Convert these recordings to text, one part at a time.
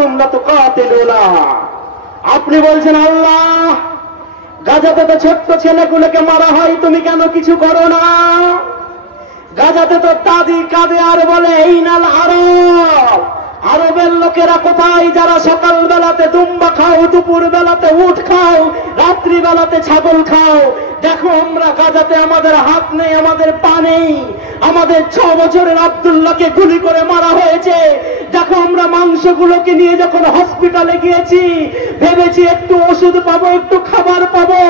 লাকুম লাতুকাতিলুনা। আপনি বলছেন আল্লাহ গাজাতে তো ছোট্ট ছেলেগুলোকে মারা হয়, তুমি কেন কিছু করো না? গাজাতে তো দাদি কাঁদে আর বলে এইনাল আরব, আরবের লোকেরা কোথায় যারা সকাল বেলাতে দুম্বা খাও, দুপুর বেলাতে উট খাও, রাত্রি বেলাতে ছাগল খাও? দেখো আমরা গাজাতে আমাদের হাত নেই, আমাদের পা নেই, আমাদের 6 বছরের আব্দুল্লাহকে গুলি করে মারা হয়েছে। দেখো আমরা মাংসগুলোকে নিয়ে যখন হসপিটালে গিয়েছি ভেবেছি একটু ওষুধ পাবো, একটু খাবার পাবো,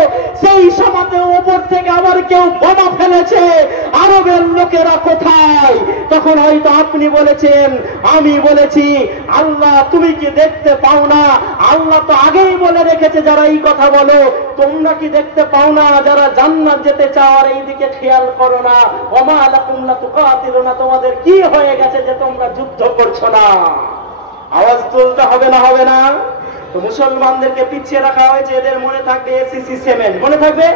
সেই সময়তে ওপর থেকে আবার কেউ বোমা ফেলেছে। আরবের লোকেরা কোথায়? তখন হয়তো আপনি বলেছেন, আমি বলেছি আল্লাহ তুমি কি দেখতে পাও না? আল্লাহ তো আগেই বলে রেখেছে যারা এই কথা বলো, তোমরা কি দেখতে পাও না যারা জান্নাত যেতে চাও আর এইদিকে খেয়াল করো না? ওমা লাকুম লাতুকাতিলুনা, তোমাদের কি হয়ে গেছে যে তোমরা যুদ্ধ করছো না? আওয়াজ তুলতে হবে না, হবে না? তো মুসলমানদেরকে পিছিয়ে রাখা হয়েছে, এদের মনে থাকবে এসিসি 7, মনে থাকবে।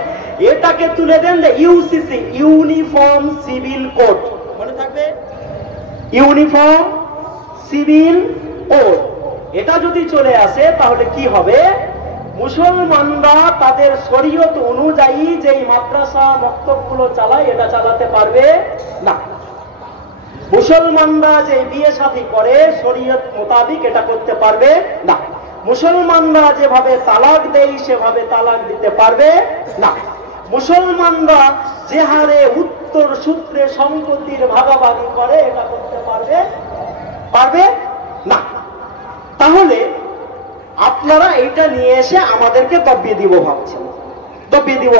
এটাকে তুলে দেন যে ইউসিসি, ইউনিফর্ম সিভিল কোড, মনে থাকবে ইউনিফর্ম সিভিল কোড। এটা যদি চলে আসে তাহলে কি হবে? মুসলমানরা তাদের শরীয়ত অনুযায়ী যেই মাদ্রাসা মক্তবগুলো চালায় এটা চালাতে পারবে না। মুসলমানরা যে বিয়ে শাদী করে শরীয়ত মোতাবিক এটা করতে পারবে না। মুসলমানরা যেভাবে তালাক দেয় সেভাবে তালাক দিতে পারবে না। মুসলমানরা যে হারে উত্তর সূত্রে সম্পত্তির ভাগাভাগি করে এটা করতে পারবে না। তাহলে আপনারা এটা নিয়ে এসে আমাদেরকে দবিয়ে দিব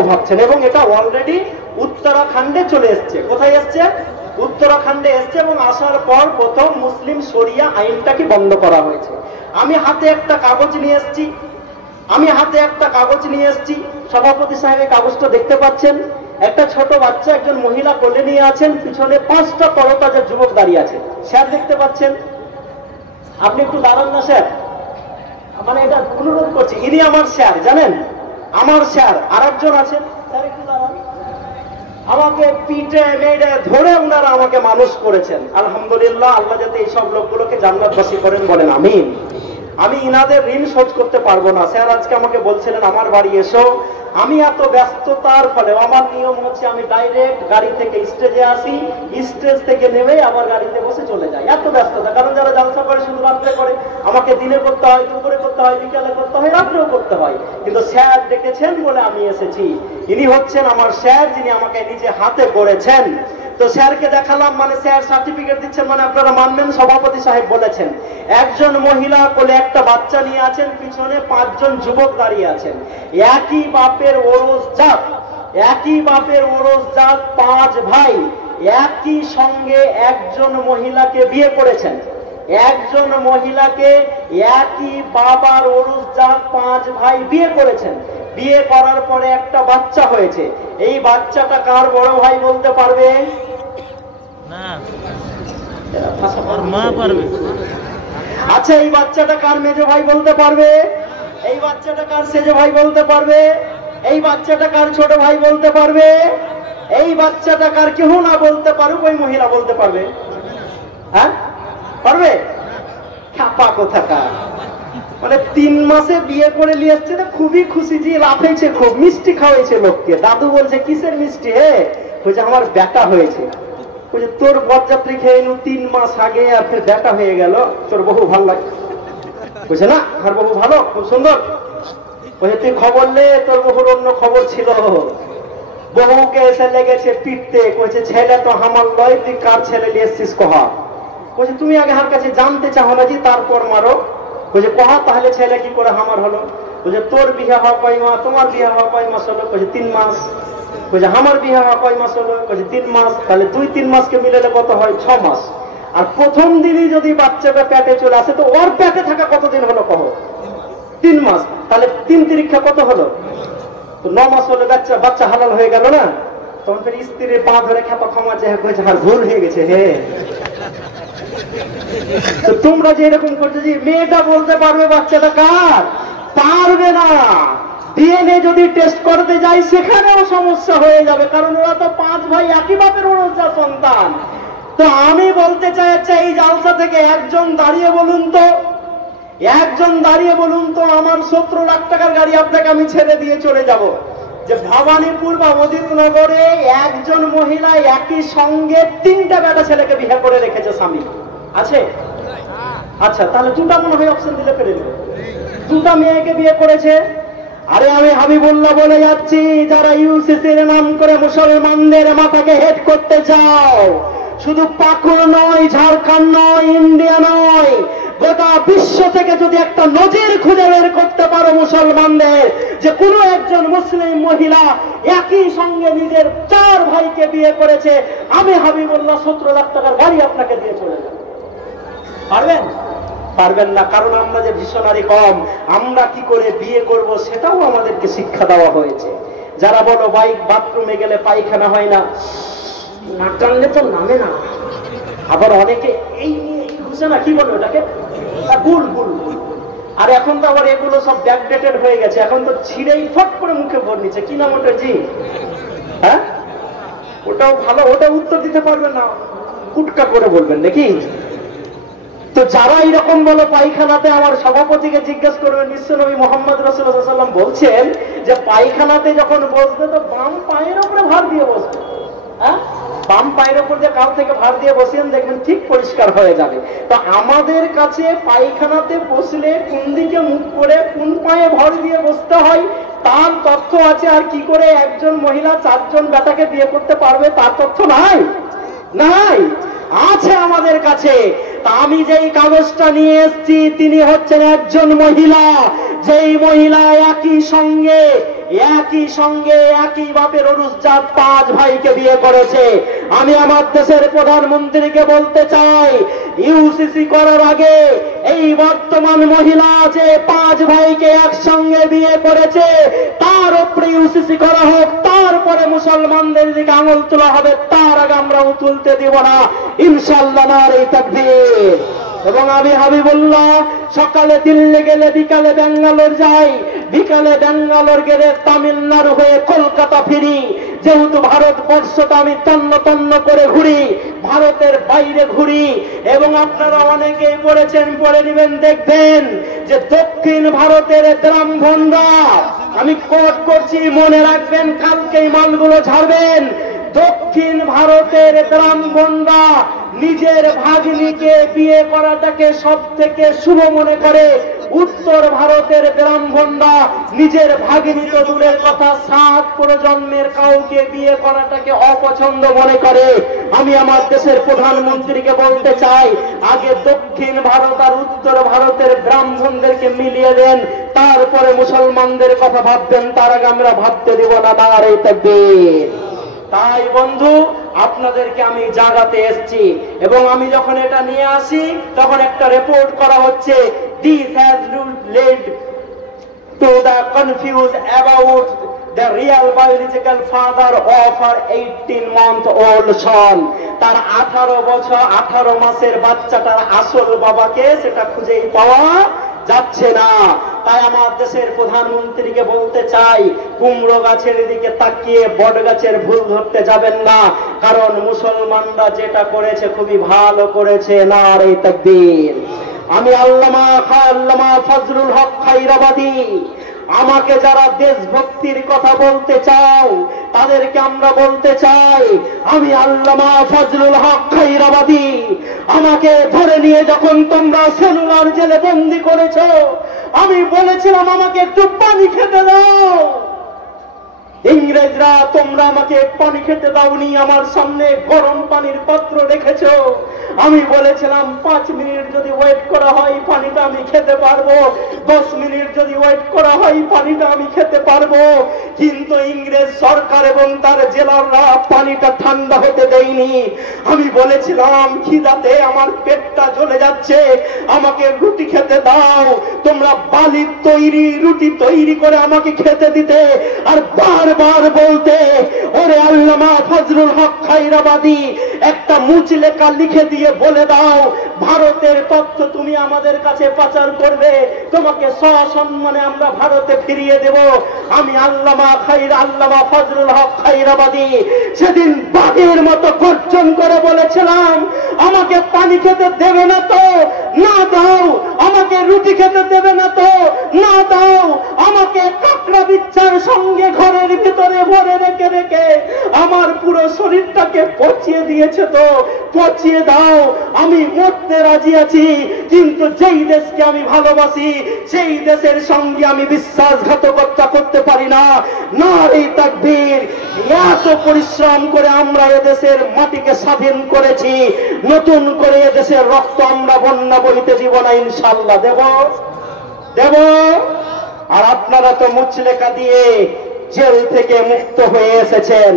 ভাবছেন, এবং এটা অলরেডি উত্তরাখণ্ডে চলে এসছে। কোথায় এসছে? উত্তরাখণ্ডে এসছে, এবং আসার পর প্রথম মুসলিম শরিয়া আইনটাকে বন্ধ করা হয়েছে। আমি হাতে একটা কাগজ নিয়ে এসেছি, সভাপতি সাহেব এই কাগজটা দেখতে পাচ্ছেন। একটা ছোট বাচ্চা, একজন মহিলা কোলে নিয়ে আছেন, পিছনে 5টা তরতাজা যুবক দাঁড়িয়ে আছে। স্যার দেখতে পাচ্ছেন? আপনি একটু দাঁড়ান না স্যার, মানে এটা অনুরোধ করছি, ইনি আমার স্যার, জানেন আমার স্যার। আর একজন আছেন, স্যার একটু দাঁড়ান। আমাকে পিঠে মেরে ধরে ওনারা আমাকে মানুষ করেছেন। আলহামদুলিল্লাহ, আল্লাহ যাতে এইসব লোকগুলোকে জান্নাতবাসী করেন, বলেন আমিন। আমি ইনাদের ঋণ শোধ করতে পারবো না। স্যার আজকে আমাকে বলছিলেন আমার বাড়ি এসো, আমি এত ব্যস্ততার ফলে আমার নিয়ম হচ্ছে আমি ডাইরেক্ট গাড়ি থেকে স্টেজে আসি, স্টেজ থেকে নেমে আবার গাড়িতে বসে চলে যাই। এত ব্যস্ততা, কারণ যারা জলসা করে শুধু রাত্রে করে, আমাকে দিনে করতে হয়, দুপুরে করতে হয়, বিকালে করতে হয়, রাত্রেও করতে হয়। কিন্তু স্যার ডেকেছেন বলে আমি এসেছি। ইনি হচ্ছেন আমার স্যার, যিনি আমাকে নিজে হাতে গড়েছেন। তো স্যারকে দেখালাম, মানে স্যার সার্টিফিকেট দিচ্ছেন, মানে আপনারা মানবেন সভাপতি সাহেব বলেছেন। একজন মহিলা কোলে একটা বাচ্চা নিয়ে আছেন, পিছনে 5 জন যুবক দাঁড়িয়ে আছেন। একই বাপের ওরস জাত, 5 ভাই একই সঙ্গে একজন মহিলাকে বিয়ে করেছেন। একজন মহিলাকে একই বাবার ওরস জাত 5 ভাই বিয়ে করেছেন। বিয়ে করার পরে একটা বাচ্চা হয়েছে। এই বাচ্চাটা কার বড় ভাই বলতে পারবে? না, মা পারবে। আচ্ছা, এই বাচ্চাটা কার মেজো ভাই বলতে পারবে? এই বাচ্চাটা কার সেজো ভাই বলতে পারবে? এই বাচ্চাটা কার ছোট ভাই বলতে পারবে? এই বাচ্চাটা কার কেউ না বলতে পারুক, ওই মহিলা বলতে পারবে? হ্যাঁ পারবে? খাপা কোথাকার। মানে 3 মাসে বিয়ে করে নিয়ে আসছে, খুবই খুশি, যে লাফেছে, খুব মিষ্টি খাওয়াইছে লোককে। দাদু বলছে কিসের মিষ্টি? বলছে আমার বেটা হয়েছে। বলছে তোর বরযাত্রী খেয়ে 3 মাস আগে আর ফের বেটা হয়ে গেল, তোর বহু ভালো লাগে? বলছে না, আর বহু ভালো, খুব সুন্দর। বলছে তুই খবর নে, তোর বহুর অন্য খবর ছিল। বহুকে এসে লেগেছে পিটতে, কইছে ছেলে তো আমার লয়, তুই কার ছেলে নিয়ে এসছিস কহা। বলছে তুমি আগে হার কাছে জানতে চাও না জি, তারপর মারো। বলছে কহা তাহলে ছেলে কি করে আমার হলো? বলছে তোর বিয়ে হওয়া কয় মাস, তোমার বিয়ে হওয়া কয় মাস হলো? বলছে 3 মাস। বলছে আমার বিয়ে হওয়া কয় মাস হলো? বলছে 3 মাস। তাহলে 2-3 মাসকে মিলালে কত হয়? 6 মাস। আর প্রথম দিনই যদি বাচ্চাটা পেটে চলে আসে, তো ওর পেটে থাকা কতদিন হলো কহ? 3 মাস। তাহলে 3 তিরিক্ষা কত হলো? তো 9 মাস হলে বাচ্চা হালাল হয়ে গেল না? তখন ফের স্ত্রীর পা ধরে খেপা ক্ষমাচ্ছে, আর ভুল হয়ে গেছে। তো তোমরা যে এরকম করছো, যে মেয়েটা বলতে পারবে বাচ্চাটা কার? পারবে না। ডিএনএ যদি টেস্ট করতে যাই সেখানেও সমস্যা হয়ে যাবে, কারণ ওরা তো 5 ভাই একই বাপের ওরসজাত সন্তান। তো আমি বলতে চাইছি, এই জালসা থেকে একজন দাঁড়িয়ে বলুন তো, একজন দাঁড়িয়ে বলুন তো, আমার 17 লাখ টাকার গাড়ি আপনাকে আমি ছেড়ে দিয়ে চলে যাব, যে ভবানীপুর বা অজিতনগরে একজন মহিলা একই সঙ্গে 3টা বেটা ছেলেকে বিয়ে করে রেখেছে স্বামী আছে? আচ্ছা, তাহলে 2টা মনে হয় অপশন দিলে পেরে যাবে। 2টা মেয়েকে বিয়ে করেছে। আরে আমি হাবিবুল্লাহ বলে যাচ্ছি, যারা ইউসিসির নাম করে মুসলমানদের মাথাকে হেড করতে চাও, শুধু পাকুড় নয়, ঝাড়খণ্ড নয়, ইন্ডিয়া নয়, গোটা বিশ্ব থেকে যদি একটা নজির খুঁজে বের করতে পারো মুসলমানদের, যে কোনো একজন মুসলিম মহিলা একই সঙ্গে নিজের 4 ভাইকে বিয়ে করেছে, আমি হাবিবুল্লাহ 17 লাখ টাকার গাড়ি আপনাকে দিয়ে চলে যাব। পারবেন? পারবেন না, কারণ আমরা যে ভিশনারি কম, আমরা কি করে বিয়ে করব সেটাও আমাদেরকে শিক্ষা দেওয়া হয়েছে। যারা বলো বাইক বাথরুমে গেলে পায়খানা হয় না, না টানলে তো নামে না, আবার অনেকে এই ঘুষে না, কি বলো এটাকে, গুল গুল। আর এখন তো আবার এগুলো সব ব্যাকডেটেড হয়ে গেছে, এখন তো ছিঁড়েই ফট করে মুখে ভর নিচ্ছে, কি নাম ওটা, জি হ্যাঁ, ওটাও ভালো, ওটা উত্তর দিতে পারবে না, কুটকা করে বলবেন নাকি। তো যারা এরকম বলো পায়খানাতে, আমার সভাপতিকে জিজ্ঞেস করবেন, বিশ্বনবী মুহাম্মদ রাসূলুল্লাহ সাল্লাল্লাহু আলাইহি ওয়াসাল্লাম বলছেন যে পায়খানাতে যখন বসবে তো বাম পায়ের উপরে ভার দিয়ে বসবে। হ্যাঁ, বাম পায়ের উপর যে কাল থেকে ভার দিয়ে বসেন, দেখবেন ঠিক পরিষ্কার হয়ে যাবে। তো আমাদের কাছে পায়খানাতে বসলে কোন দিকে মুখ করে কোন পায়ে ভর দিয়ে বসতে হয় তার তথ্য আছে। আর কি করে একজন মহিলা 4 জন বেটাকে বিয়ে করতে পারবে তার তথ্য নাই, নাই, আছে আমাদের কাছে। তা আমি যেই কাগজটা নিয়ে এসেছি, তিনি হচ্ছেন একজন মহিলা, যেই মহিলা একই সঙ্গে একই বাপের অরুষজাত 5 ভাইকে বিয়ে করেছে। আমি আমার দেশের প্রধানমন্ত্রীকে বলতে চাই, ইউসিসি করার আগে এই বর্তমান মহিলা যে 5 ভাইকে একসঙ্গে বিয়ে করেছে, তার উপরে ইউসিসি করা হোক, তারপরে মুসলমানদের দিকে আঙুল তোলা হবে, তার আগে আমরা তুলতে দিব না ইনশাআল্লাহ। নারে তাকবীর। এবং আমি হাবিবুল্লাহ সকালে দিল্লি গেলে বিকালে ব্যাঙ্গালোর যাই, বিকালে ব্যাঙ্গালোর গেলে তামিলনাড়ু হয়ে কলকাতা ফিরি। যেহেতু ভারতবর্ষটা আমি তন্ন তন্ন করে ঘুরি, ভারতের বাইরে ঘুরি, এবং আপনারা অনেকেই পড়েছেন, পড়ে নেবেন, দেখবেন যে দক্ষিণ ভারতের ব্রাহ্মণরা, আমি কোট করছি, মনে রাখবেন, কালকেই মালগুলো ঝাড়বেন, দক্ষিণ ভারতের ব্রাহ্মণরা নিজের ভাগ্নিকে বিয়ে করাটাকে সব থেকে শুভ মনে করে, উত্তর ভারতের ব্রাহ্মণরা নিজের ভাগ্নি তো দূরের কথা, 7 প্রজন্মের কাউকে বিয়ে করাটাকে অপছন্দ মনে করে। আমি আমার দেশের প্রধানমন্ত্রীকে বলতে চাই, আগে দক্ষিণ ভারত আর উত্তর ভারতের ব্রাহ্মণদেরকে মিলিয়ে দেন, তারপরে মুসলমানদের কথা ভাববেন, তার আগে আমরা ভাবতে দেব না। নারে তাকবীর। তাই বন্ধু, আপনাদেরকে আমি জাগাতে এসেছি, এবং আমি যখন এটা নিয়ে আসি তখন একটা রিপোর্ট করা হচ্ছে, this has led to the confuse about the real biological father of her 18-month-old son. তার 18 মাসের বাচ্চাটার আসল বাবাকে সেটা খুঁজেই পাওয়া যাচ্ছে না। তাই আমার দেশের প্রধানমন্ত্রীকে বলতে চাই, কুমড়ো গাছের দিকে তাকিয়ে বট গাছের ভুল ধরতে যাবেন না, কারণ মুসলমানরা যেটা করেছে খুবই ভালো করেছে। নারে তাকবীর। আমি আল্লামা ফজলুল হক খায়রাবাদী, আমাকে যারা দেশভক্তির কথা বলতে চাও তাদেরকে আমরা বলতে চাই, আমি আল্লামা ফজলুল হক খায়রাবাদী, আমাকে ধরে নিয়ে যখন তোমরা সেলুলার জেলে বন্দী করেছো, আমি বলেছিলাম আমাকে একটু পানি খেতে দাও। ইংরেজরা তোমরা আমাকে পানি খেতে দাওনি, আমার সামনে গরম পানির পাত্র রেখেছো। আমি বলেছিলাম 5 মিনিট যদি ওয়েট করা হয় পানিটা আমি খেতে পারবো, 10 মিনিট যদি ওয়েট করা হয় পানিটা আমি খেতে পারবো। কিন্তু ইংরেজ সরকার এবং তার জেলাররা পানিটা ঠান্ডা হতে দেয়নি। আমি বলেছিলাম খিদাতে আমার পেটটা জ্বলে যাচ্ছে, আমাকে রুটি খেতে দাও। তোমরা বালির তৈরি রুটি তৈরি করে আমাকে খেতে দিতে, আর বারবার বলতে, ওরে আল্লামা ফজলুল হক খায়রাবাদী, একটা মুচলেখা লিখে দিয়ে বলে দাও, ভারতের তথ্য তুমি আমাদের কাছে পাচার করবে, তোমাকে সসম্মানে আমরা ভারতে ফিরিয়ে দেব। আমি আল্লামা ফজলুল হক খায়রাবাদী সেদিন বাঘের মতো গর্জন করে বলেছিলাম, আমাকে পানি খেতে দেবে না তো না দাও, আমাকে রুটি খেতে দেবে না তো না দাও, আমাকে কাকড়া বিচ্ছার সঙ্গে ঘরের ভিতরে ভরে রেখে রেখে আমার পুরো শরীরটাকে পচিয়ে দিয়েছে তো পচিয়ে দাও, আমি মরতে রাজি আছি, কিন্তু যেই দেশকে আমি ভালোবাসি সেই দেশের সঙ্গে আমি বিশ্বাসঘাতকতা করতে পারি না। নারে তাকবীর! এত পরিশ্রম করে আমরা এদেশের মাটিকে স্বাধীন করেছি, নতুন করে এদেশের রক্ত আমরা বন্যা বইতে দিব না, ইনশাআল্লাহ দেব দেব। আর আপনারা তো মুচলেকা দিয়ে জেল থেকে মুক্ত হয়ে এসেছেন।